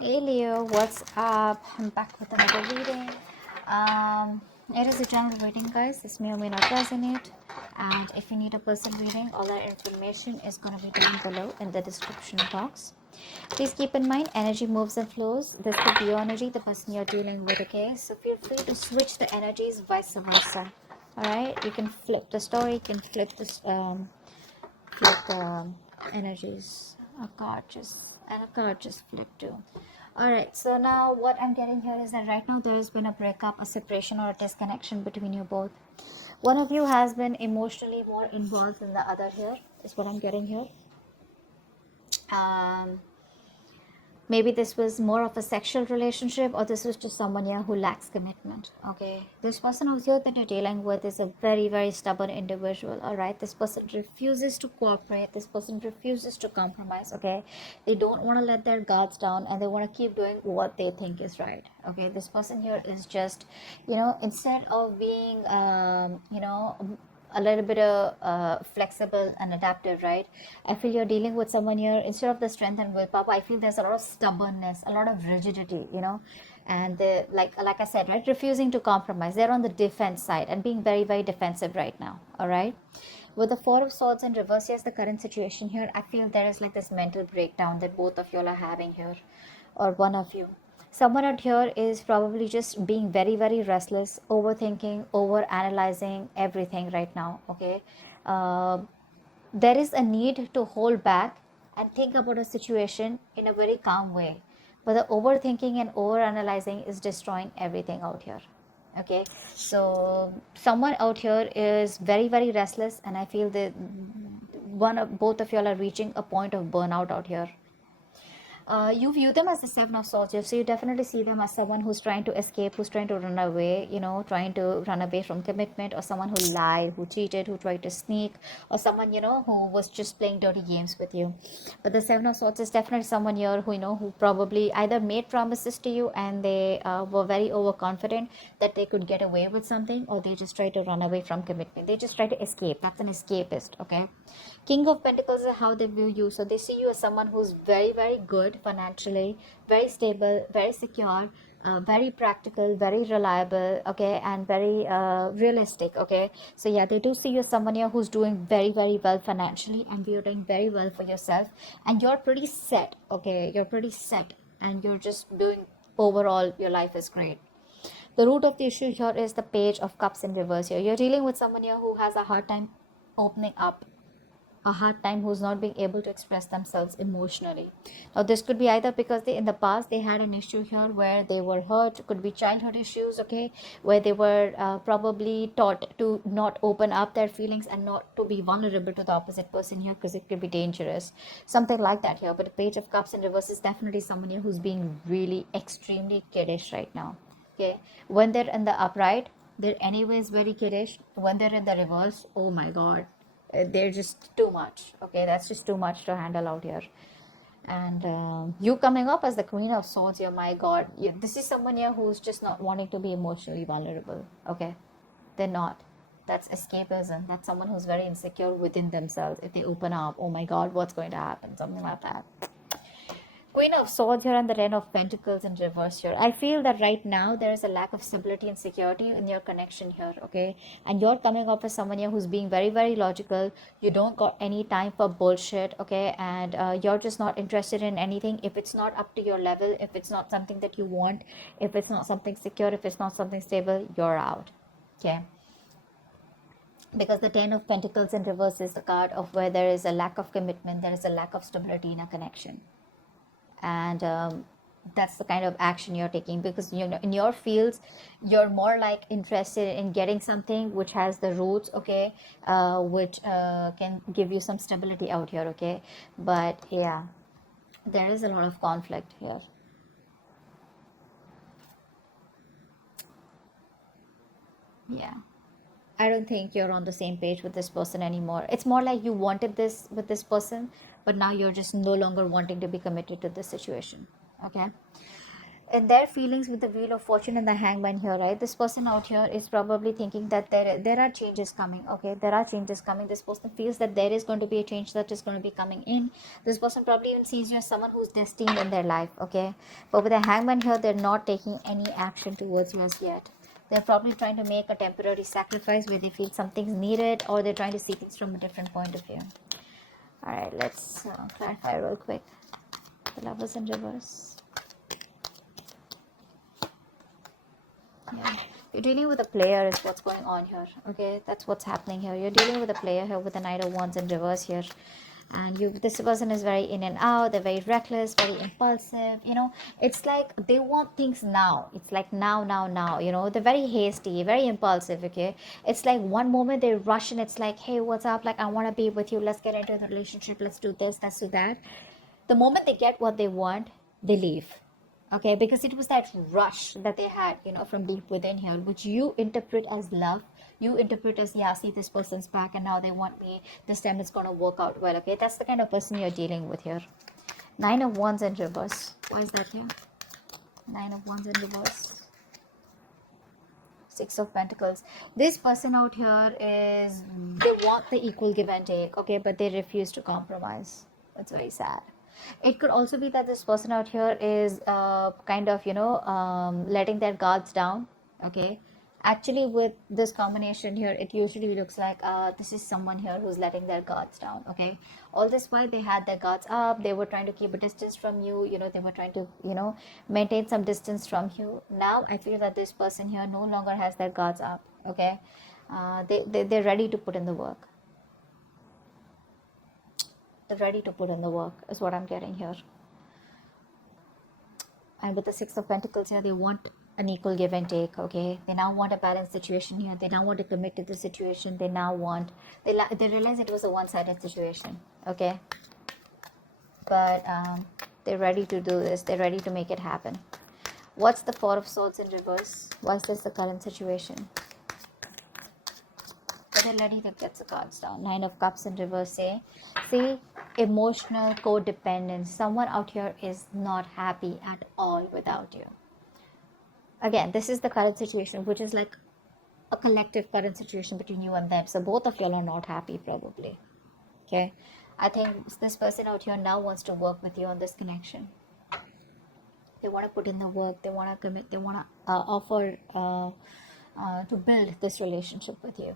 Hey Leo, what's up? I'm back with another reading. It is a general reading, guys. This may or may not resonate. And if you need a personal reading, all that information is going to be down below in the description box. Please keep in mind, energy moves and flows. This could be your energy, the person you're dealing with, okay? So feel free to switch the energies, vice versa. All right, you can flip the story, you can flip this, flip the energies. A card just flipped too. All right, so now what I'm getting here is that right now there has been a breakup, a separation, or a disconnection between you both. One of you has been emotionally more involved than the other here, is what I'm getting here. Um, Maybe this was more of a sexual relationship, or this was just someone here who lacks commitment. Okay, this person over here that you're dealing with is a very, very stubborn individual. All right, this person refuses to cooperate, this person refuses to compromise. Okay, they don't want to let their guards down, and they want to keep doing what they think is right. Okay, this person here is just, instead of being a little bit of flexible and adaptive, right? I feel you're dealing with someone here, instead of the strength and willpower, I feel there's a lot of stubbornness, a lot of rigidity, and they, like I said, right, refusing to compromise. They're on the defense side and being very, very defensive right now. All right, with the Four of Swords in reverse, yes, the current situation here, I feel there is like this mental breakdown that both of you are having here, or one of you. Someone out here is probably just being very, very restless, overthinking, over analyzing everything right now. Okay. There is a need to hold back and think about a situation in a very calm way. But the overthinking and over analyzing is destroying everything out here. Okay, so someone out here is very, very restless, and I feel that both of y'all are reaching a point of burnout out here. You view them as the Seven of Swords, so you definitely see them as someone who's trying to escape, who's trying to run away, trying to run away from commitment, or someone who lied, who cheated, who tried to sneak, or someone, who was just playing dirty games with you. But the Seven of Swords is definitely someone here who probably either made promises to you and they were very overconfident that they could get away with something, or they just try to run away from commitment. They just try to escape. That's an escapist, okay? King of Pentacles is how they view you. So they see you as someone who's very, very good financially, very stable, very secure, very practical, very reliable, okay, and very realistic, okay. So yeah, they do see you as someone here who's doing very, very well financially, and you're doing very well for yourself, and you're pretty set, okay. You're pretty set, and you're just doing overall. Your life is great. The root of the issue here is the Page of Cups in reverse here. You're dealing with someone here who has a hard time opening up, a hard time, who's not being able to express themselves emotionally. Now this could be either because in the past they had an issue here where they were hurt, could be childhood issues, okay, where they were probably taught to not open up their feelings and not to be vulnerable to the opposite person here, because it could be dangerous, something like that here. But the Page of Cups in reverse is definitely someone here who's being really extremely kiddish right now. Okay, when they're in the upright, they're anyways very kiddish. When they're in the reverse, oh my god, they're just too much. Okay, that's just too much to handle out here. And you coming up as the Queen of Swords here, my god, this is someone here who's just not wanting to be emotionally vulnerable. Okay, they're not. That's escapism. That's someone who's very insecure within themselves. If they open up, oh my god, what's going to happen, something like that. Queen of Swords here and the Ten of Pentacles in reverse here. I feel that right now there is a lack of stability and security in your connection here, okay? And you're coming up as someone here who's being very, very logical. You don't got any time for bullshit, okay? And you're just not interested in anything. If it's not up to your level, if it's not something that you want, if it's not something secure, if it's not something stable, you're out, okay? Because the Ten of Pentacles in reverse is the card of where there is a lack of commitment, there is a lack of stability in a connection. And that's the kind of action you're taking, because in your fields you're more like interested in getting something which has the roots, okay, which can give you some stability out here, okay. But yeah, there is a lot of conflict here. Yeah, I don't think you're on the same page with this person anymore. It's more like you wanted this with this person, but now you're just no longer wanting to be committed to this situation, okay. in their feelings with the Wheel of Fortune and the Hangman here, right? This person out here is probably thinking that there are changes coming. Okay, there are changes coming. This person feels that there is going to be a change that is going to be coming in. This person probably even sees you as someone who's destined in their life. Okay, but with the Hangman here, they're not taking any action towards you as yet. They're probably trying to make a temporary sacrifice where they feel something's needed, or they're trying to see things from a different point of view. All right, let's clarify real quick. The Lovers in reverse. Yeah, you're dealing with a player is what's going on here. Okay, that's what's happening here. You're dealing with a player here with the Knight of Wands in reverse here, and this person is very in and out. They're very reckless, very impulsive. You know, it's like they want things now. It's like now. You know, they're very hasty, very impulsive. Okay, it's like one moment they rush and it's like, hey, what's up? Like, I want to be with you. Let's get into the relationship. Let's do this. Let's do that. The moment they get what they want, they leave. Okay, because it was that rush that they had, you know, from deep within here, which you interpret as love. You interpret as, yeah, see, this person's back and now they want me. This time it's going to work out well. Okay, that's the kind of person you're dealing with here. Nine of Wands in reverse. Why is that here? Nine of Wands in reverse. Six of Pentacles. This person out here is, they want the equal give and take, okay, but they refuse to compromise. That's very sad. It could also be that this person out here is kind of, you know, letting their guards down. Okay, actually with this combination here, it usually looks like this is someone here who's letting their guards down. Okay, all this while they had their guards up, they were trying to keep a distance from you. You know, they were trying to, you know, maintain some distance from you. Now I feel that this person here no longer has their guards up. Okay, they're ready to put in the work. They're ready to put in the work is what I'm getting here. And with the Six of Pentacles here, they want an equal give and take. Okay, they now want a balanced situation here. They now want to commit to the situation. They now want, they realize it was a one-sided situation. Okay, but they're ready to do this. They're ready to make it happen. What's the Four of Swords in reverse? Why is this the current situation? But they're ready to get the cards down. Nine of Cups in reverse. See, emotional codependence. Someone out here is not happy at all without you. Again, this is the current situation, which is like a collective current situation between you and them. So both of y'all are not happy probably. Okay, I think this person out here now wants to work with you on this connection. They want to put in the work. They want to commit. They want to offer to build this relationship with you.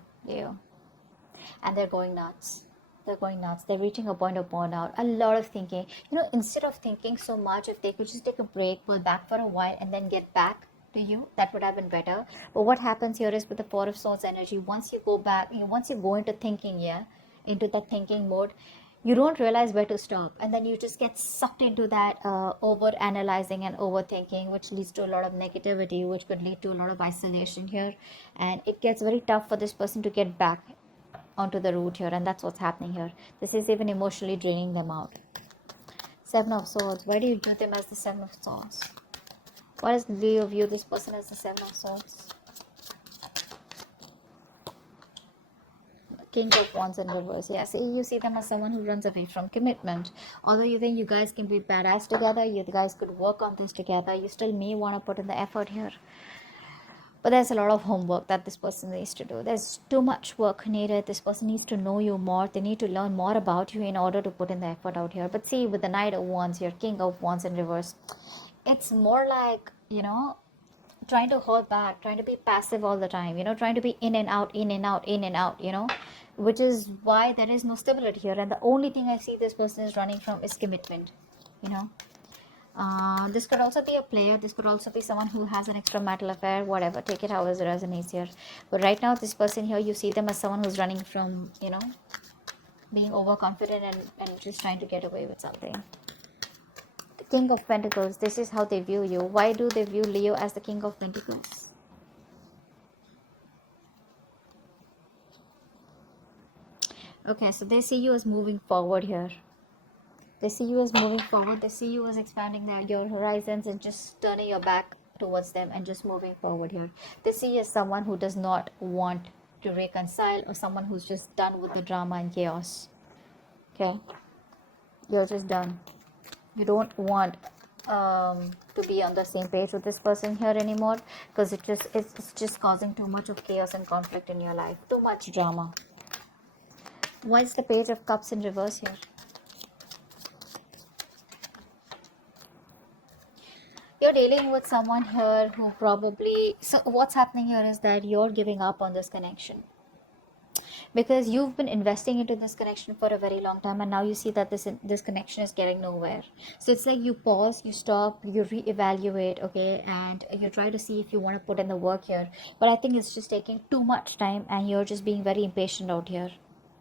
And they're going nuts. They're reaching a point of burnout. A lot of thinking. You know, instead of thinking so much, if they could just take a break, pull back for a while, and then get back to you, that would have been better. But what happens here is with the Four of Swords energy, once you go back, once you go into thinking, into that thinking mode, you don't realize where to stop, and then you just get sucked into that over analyzing and overthinking, which leads to a lot of negativity, which could lead to a lot of isolation here, and it gets very tough for this person to get back onto the route here, and that's what's happening here. This is even emotionally draining them out. Seven of Swords. Why do you view them as the Seven of Swords? Why does Leo view this person as the Seven of Swords? King of Wands in reverse. Yeah, see, you see them as someone who runs away from commitment. Although you think you guys can be badass together, you guys could work on this together, you still may want to put in the effort here. But there's a lot of homework that this person needs to do. There's too much work needed. This person needs to know you more. They need to learn more about you in order to put in the effort out here. But see, with the Knight of Wands here, King of Wands in reverse, it's more like, you know, trying to hold back, trying to be passive all the time, you know, trying to be in and out, in and out, in and out, you know, which is why there is no stability here. And the only thing I see this person is running from is commitment, you know. This could also be a player. This could also be someone who has an extramarital affair, whatever. Take it however it resonates here. But right now, this person here, you see them as someone who's running from, you know, being overconfident and just trying to get away with something. The King of Pentacles, this is how they view you. Why do they view Leo as the King of Pentacles? Okay, so they see you as moving forward here. They see you as moving forward. They see you as expanding your horizons and just turning your back towards them and just moving forward here. They see you as someone who does not want to reconcile, or someone who's just done with the drama and chaos. Okay? You're just done. You don't want to be on the same page with this person here anymore, because it's just causing too much of chaos and conflict in your life, too much drama. Why is the Page of Cups in reverse here? You're dealing with someone here who probably, so what's happening here is that you're giving up on this connection, because you've been investing into this connection for a very long time, and now you see that this connection is getting nowhere. So it's like you pause, you stop, you reevaluate, okay, and you try to see if you want to put in the work here, but I think it's just taking too much time, and you're just being very impatient out here.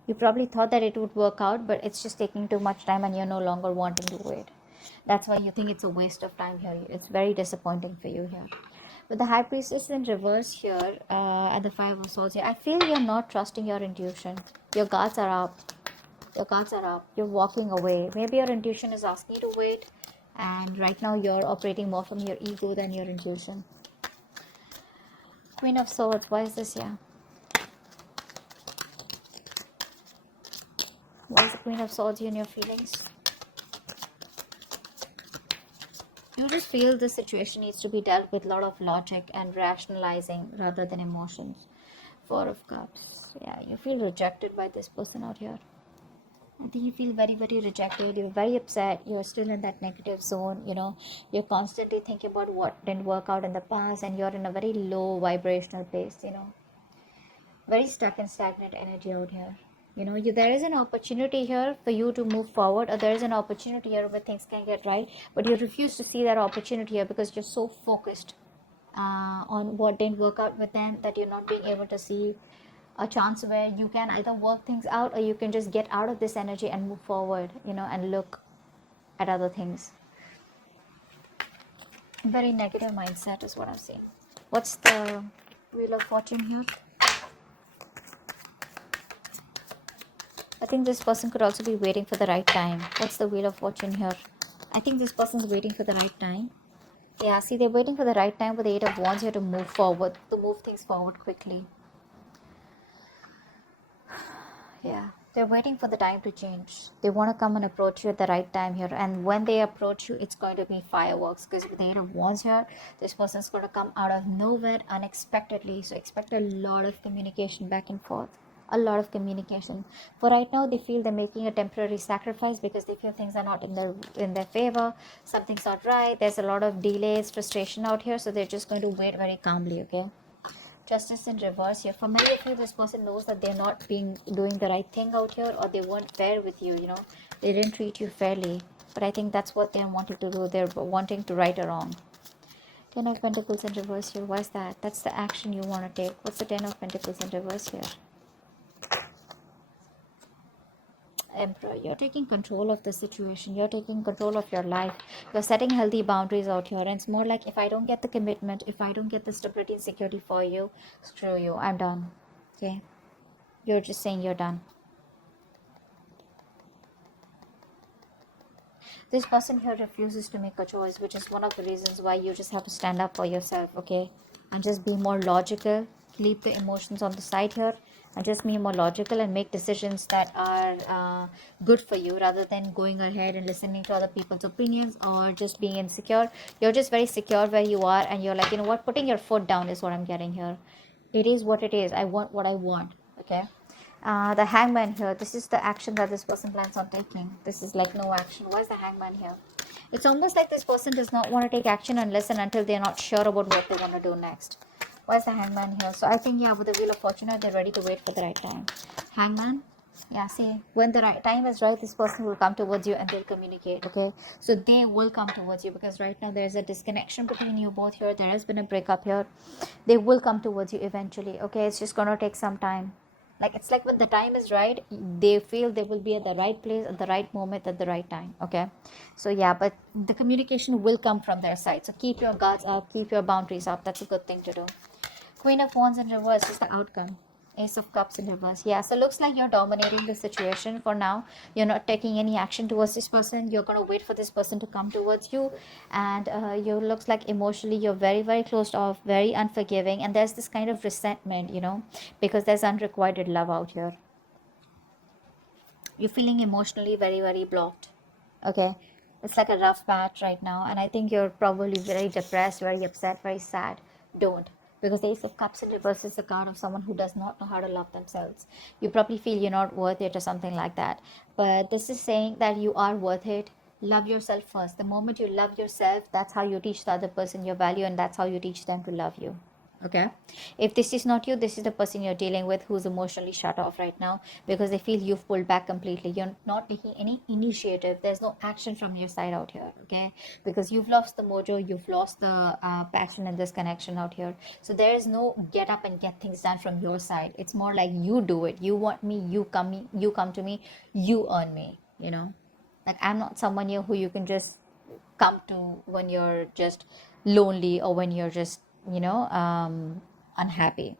You probably thought that it would work out, but it's just taking too much time, and you're no longer wanting to wait. That's why you think it's a waste of time here. It's very disappointing for you here. With the High Priestess in reverse here, and the Five of Swords here, I feel you're not trusting your intuition. Your guards are up. Your guards are up. You're walking away. Maybe your intuition is asking you to wait, and right now you're operating more from your ego than your intuition. Queen of Swords, why is this here? Why is the Queen of Swords here in your feelings? You just feel this situation needs to be dealt with a lot of logic and rationalizing rather than emotions. Four of Cups. Yeah, you feel rejected by this person out here. I think you feel very, very rejected. You're very upset. You're still in that negative zone. You're constantly thinking about what didn't work out in the past, and you're in a very low vibrational place. Very stuck and stagnant energy out here. There is an opportunity here for you to move forward, or there is an opportunity here where things can get right, but you refuse to see that opportunity here because you're so focused on what didn't work out with them, that you're not being able to see a chance where you can either work things out, or you can just get out of this energy and move forward, and look at other things. Very negative mindset is what I'm seeing. What's the Wheel of Fortune here? I think this person could also be waiting for the right time. What's the Wheel of Fortune here? I think this person's waiting for the right time. Yeah, see, they're waiting for the right time with the Eight of Wands here to move forward, to move things forward quickly. Yeah, they're waiting for the time to change. They want to come and approach you at the right time here. And when they approach you, it's going to be fireworks. Because with the Eight of Wands here, this person's going to come out of nowhere unexpectedly. So expect a lot of communication back and forth. A lot of communication. For right now, they feel they're making a temporary sacrifice because they feel things are not in their favor. Something's not right. There's a lot of delays, frustration out here. So they're just going to wait very calmly, okay? Justice in reverse here. For many of you, this person knows that they're not doing the right thing out here, or they weren't fair with you. They didn't treat you fairly. But I think that's what they're wanting to do. They're wanting to right a wrong. Ten of Pentacles in reverse here. Why is that? That's the action you want to take. What's the Ten of Pentacles in reverse here? Emperor, you're taking control of the situation. You're taking control of your life. You're setting healthy boundaries out here. And it's more like, if I don't get the commitment, if I don't get the stability and security for you, screw you. I'm done. Okay? You're just saying you're done. This person here refuses to make a choice, which is one of the reasons why you just have to stand up for yourself, okay? And just be more logical. Leave the emotions on the side here, and just be more logical and make decisions that are good for you, rather than going ahead and listening to other people's opinions or just being insecure. You're just very secure where you are, and you're like, you know what, putting your foot down is what I'm getting here. It is what it is. I want what I want, okay? The Hangman here, this is the action that this person plans on taking. This is like no action. Why is the Hangman here? It's almost like this person does not want to take action unless and until they're not sure about what they want to do next. Why is the Hangman here? So I think, yeah, with the Wheel of Fortune, they're ready to wait for the right time. Hangman, yeah, see, when the right time is right, this person will come towards you and they'll communicate, okay? So they will come towards you, because right now there's a disconnection between you both here. There has been a breakup here. They will come towards you eventually, okay? It's just gonna take some time. Like, it's like when the time is right, they feel they will be at the right place at the right moment at the right time, okay? So yeah, but the communication will come from their side. So keep your guards up, keep your boundaries up. That's a good thing to do. Queen of Wands in reverse is the outcome. Ace of Cups in reverse. Yeah, so looks like you're dominating the situation for now. You're not taking any action towards this person. You're going to wait for this person to come towards you. And you looks like emotionally you're very, very closed off, very unforgiving. And there's this kind of resentment, because there's unrequited love out here. You're feeling emotionally very, very blocked. Okay. It's like a rough patch right now, and I think you're probably very depressed, very upset, very sad. Don't. Because the Ace of Cups in reverse is the card of someone who does not know how to love themselves. You probably feel you're not worth it or something like that. But this is saying that you are worth it. Love yourself first. The moment you love yourself, that's how you teach the other person your value, and that's how you teach them to love you. Okay, if this is not you, this is the person you're dealing with who's emotionally shut off right now because they feel you've pulled back completely. You're not taking any initiative. There's no action from your side out here. Okay, because you've lost the mojo, you've lost the passion in this connection out here. So there is no get up and get things done from your side. It's more like you do it. You want me, you come to me, you earn me, you know. Like, I'm not someone here who you can just come to when you're just lonely or when you're just, unhappy.